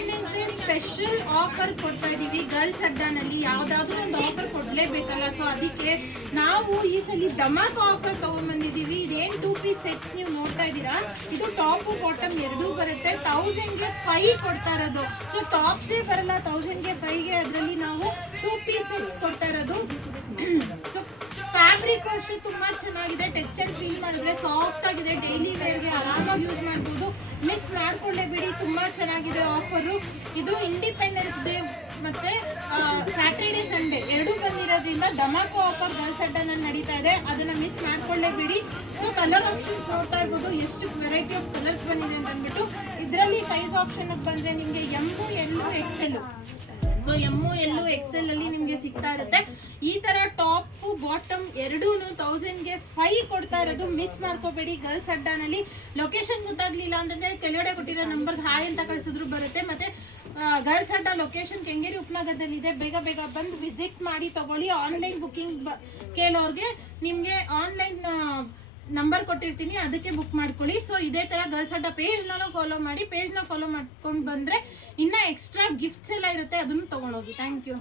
Independence day special offer ಕೊಡ್ತಾ ಇದೀವಿ girls ಅಡ್ಡಾನಲ್ಲಿ. ಯಾವ್ದಾದ್ರು ಒಂದು ಆಫರ್ ಕೊಡ್ಲೇಬೇಕಲ್ಲ, ಸೊ ಅದಕ್ಕೆ ನಾವು ಈ ಸಲ ಧಮಾಕ್ ಆಫರ್ ತಗೊಂಡ್ಬಂದಿದ್ದೀವಿ. ಇದೇನು 2 ಪೀಸ್ ಸೆಟ್ಸ್ ನೀವು ನೋಡ್ತಾ ಇದ್ದೀರಾ, ಇದು ಟಾಪ್ ಬಾಟಮ್ ಎರಡೂ ಬರುತ್ತೆ. 1000ಗೆ 5 ಕೊಡ್ತಾ ಇರೋದು. ಸೊ ಟಾಪ್ಸೇ ಬರಲ್ಲ 1000ಗೆ 5ಗೆ, ಅದರಲ್ಲಿ ನಾವು 2 ಪೀಸ್ ಸೆಟ್ಸ್ ಕೊಡ್ತಾ ಇರೋದು. ಸೊ ಫ್ಯಾಬ್ರಿಕ್ ಅಷ್ಟು ತುಂಬಾ ಚೆನ್ನಾಗಿದೆ, ಟೆಕ್ಸ್ಚರ್ ಫೀಲ್ ಮಾಡಿದ್ರೆ ಸಾಫ್ಟ್ ಆಗಿದೆ, ಡೈಲಿ ವೇರ್ಗೆ ಆರಾಮಾಗಿ ಯೂಸ್ ಮಾಡ್ಬೋದು. ಮಿಸ್ ಮಾಡ್ಕೊಳ್ಳೇಬೇಡಿ, ತುಂಬಾ ಚೆನ್ನಾಗಿದೆ ಆಫರು. ಇದು ಇಂಡಿಪೆಂಡೆನ್ಸ್ ಡೇ ಮತ್ತೆ ಸ್ಯಾಟರ್ಡೆ ಸಂಡೇ ಎರಡೂ ಬಂದಿರೋದ್ರಿಂದ ಧಮಾಕ ಆಫರ್ ಗರ್ಲ್ಸ್ ಅಡ್ಡಾನಲ್ಲಿ ನಡೀತಾ ಇದೆ, ಅದನ್ನ ಮಿಸ್ ಮಾಡ್ಕೊಳ್ಳೇಬೇಡಿ. ಸೊ ಕಲರ್ ಆಪ್ಷನ್ಸ್ ನೋಡ್ತಾ ಇರ್ಬೋದು, ಎಷ್ಟು ವೆರೈಟಿ ಆಫ್ ಕಲರ್ಸ್ ಬಂದಿದೆ ಅಂತ ಅಂದ್ಬಿಟ್ಟು. ಇದರಲ್ಲಿ ಸೈಜ್ ಆಪ್ಷನ್ ಬಂದ್ರೆ ನಿಮಗೆ M L XL, so M L XL ಅಲ್ಲಿ ನಿಮ್ಗೆ ಸಿಗ್ತಾ ಇರುತ್ತೆ. ಈ ತರ ಟಾಪ್ ಬಾಟಮ್ ಎರಡೂ 1000ಗೆ 5 ಕೊಡ್ತಾ ಇರೋದು, ಮಿಸ್ ಮಾಡ್ಕೋಬೇಡಿ ಗರ್ಲ್ಸ್ ಅಡ್ಡಾನಲ್ಲಿ. ಲೊಕೇಶನ್ ಗೊತ್ತಾಗ್ಲಿಲ್ಲ ಅಂದ್ರೆ ಕೆಳಗಡೆ ಕೊಟ್ಟಿರೋ ನಂಬರ್ಗೆ ಹಾಯ್ ಅಂತ ಕಳಿಸಿದ್ರು ಬರುತ್ತೆ. ಮತ್ತೆ ಗರ್ಲ್ಸ್ ಅಡ್ಡ ಲೊಕೇಶನ್ ಕೆಂಗೇರಿ ಉಪನಗರದಲ್ಲಿದೆ, ಬೇಗ ಬೇಗ ಬಂದು ವಿಸಿಟ್ ಮಾಡಿ ತಗೊಳ್ಳಿ. ಆನ್ಲೈನ್ ಬುಕ್ಕಿಂಗ್ ಕೇಳೋರ್ಗೆ ನಿಮ್ಗೆ ಆನ್ಲೈನ್ ನಂಬರ್ ಕೊಟ್ಟಿರ್ತೀನಿ, ಅದಕ್ಕೆ ಬುಕ್ ಮಾಡ್ಕೊಳ್ಳಿ. ಸೊ ಇದೇ ತರ ಗರ್ಲ್ಸ್ ಅಡ್ಡ ಪೇಜ್ನ ಫಾಲೋ ಮಾಡಿ, ಪೇಜ್ನ ಫಾಲೋ ಮಾಡ್ಕೊಂಡು ಬಂದ್ರೆ ಇನ್ನ ಎಕ್ಸ್ಟ್ರಾ ಗಿಫ್ಟ್ಸ್ ಎಲ್ಲ ಇರುತ್ತೆ, ಅದನ್ನು ತಗೊಂಡೋಗಿ. Thank you.